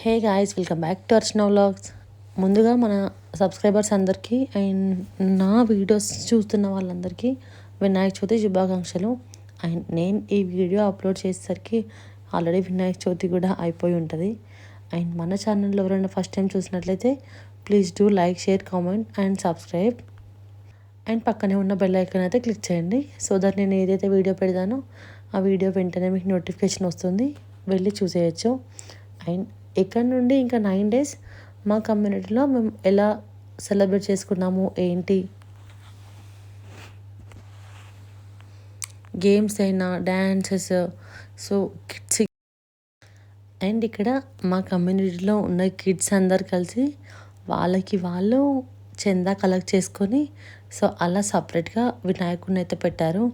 Hey guys, welcome back to Archana vlogs. ముందుగా మన subscribers అందరికీ అండ్ నా వీడియోస్ చూస్తున్న వాళ్ళందరికీ వినాయక చవితి శుభాకాంక్షలు. అండ్ నేను ఈ వీడియో అప్లోడ్ చేసేసరికి ఆల్రెడీ వినాయక చవితి కూడా అయిపోయి ఉంటుంది. అండ్ మన ఛానల్లో ఎవరైనా ఫస్ట్ టైం చూసినట్లయితే please do like, share, comment and subscribe. And పక్కనే ఉన్న బెల్ ఐకాన్ అయితే క్లిక్ చేయండి సో దట్ నేను ఏదైతే వీడియో పెడతానో ఆ వీడియో వెంటనే మీకు నోటిఫికేషన్ వస్తుంది, వెళ్ళి చూసేయచ్చు. అండ్ ఇక్కడ నుండి ఇంకా 9 days మా కమ్యూనిటీలో మేము ఎలా సెలబ్రేట్ చేసుకున్నాము ఏంటి, గేమ్స్ అయినా డ్యాన్సెస్, సో కిడ్స్. అండ్ ఇక్కడ మా కమ్యూనిటీలో ఉన్న కిడ్స్ అందరు కలిసి వాళ్ళకి వాళ్ళు చందా కలెక్ట్ చేసుకొని సో అలా సపరేట్గా వినాయకుడిని అయితే పెట్టారు.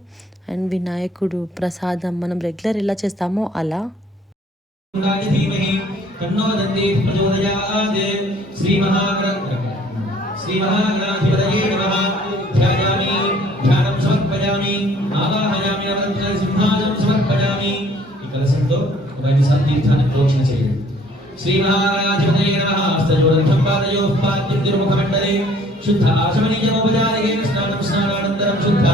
అండ్ వినాయకుడు ప్రసాదం మనం రెగ్యులర్ ఎలా చేస్తామో అలా तन्नो दन्ति प्रचोदयात् श्री महागणाधिपतये नमः। ध्यायामि, ध्यानं समर्पयामि, आवाहयामि, नवरत्न सिंहासनं समर्पयामि. ఈ కలశంతో ఒకసారి తీర్థాన్ని ప్రోక్షణ చేయండి. శ్రీ మహాగణాధిపతయే నమః. హస్తజోడంతం పాదయోః పాద్యం తిరుముఖమండలే శుద్ధ ఆచమనీయముపచారేణ స్నానానంతరం శుద్ధ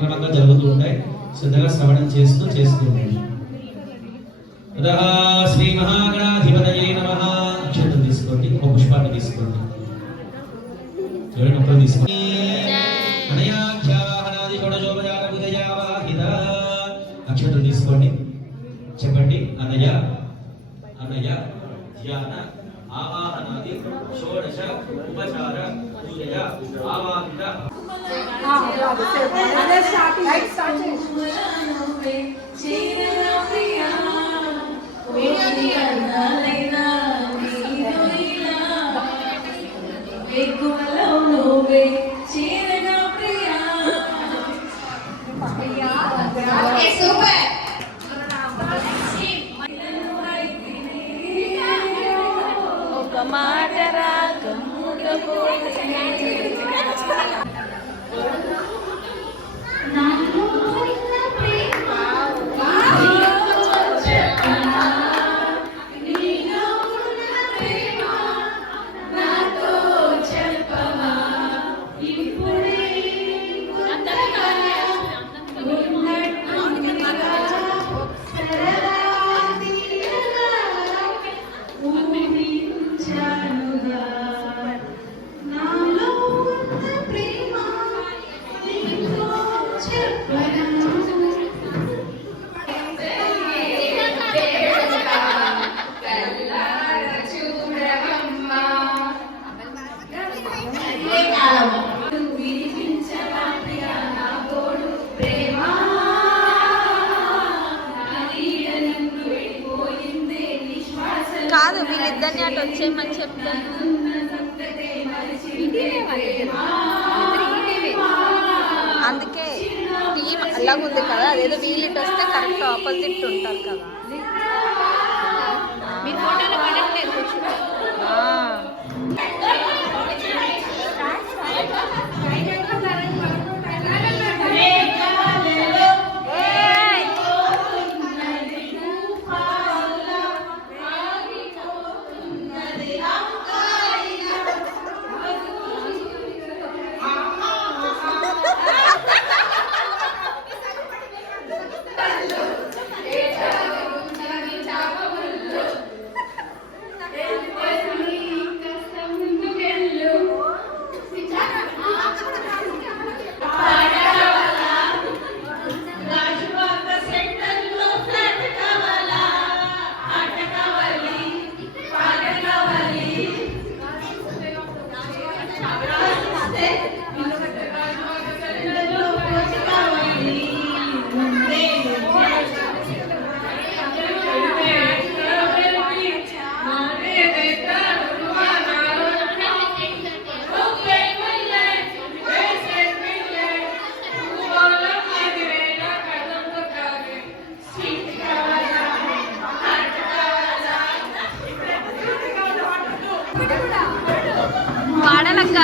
క్రమంగా జరుగుతూ ఉంటాయి. శ్రద్ధగా శ్రవణం చేస్తూ ఉండండి. శ్రీ మహాగణాధిపతయే నమః. అక్షతం తీసుకోండి, ఒక పుష్పాన్ని తీసుకోండి, తీసుకోండి. అక్షతం తీసుకోండి, చెప్పండి. అనయ అనయ ధ్యాన ఆవాహనాది షోడశ ఉపచార పూజయ ఆవాహిత కాదు, వీళ్ళిద్దరిని అటు వచ్చేయమని చెప్తాను. అందుకే టీం అలాగుంది కదా, అదేదో వీళ్ళు ఇటు వస్తే కరెక్ట్ ఆపోజిట్ ఉంటారు కదా. మీరు ఫోటోలో పడట్లేదు. పాడలక్క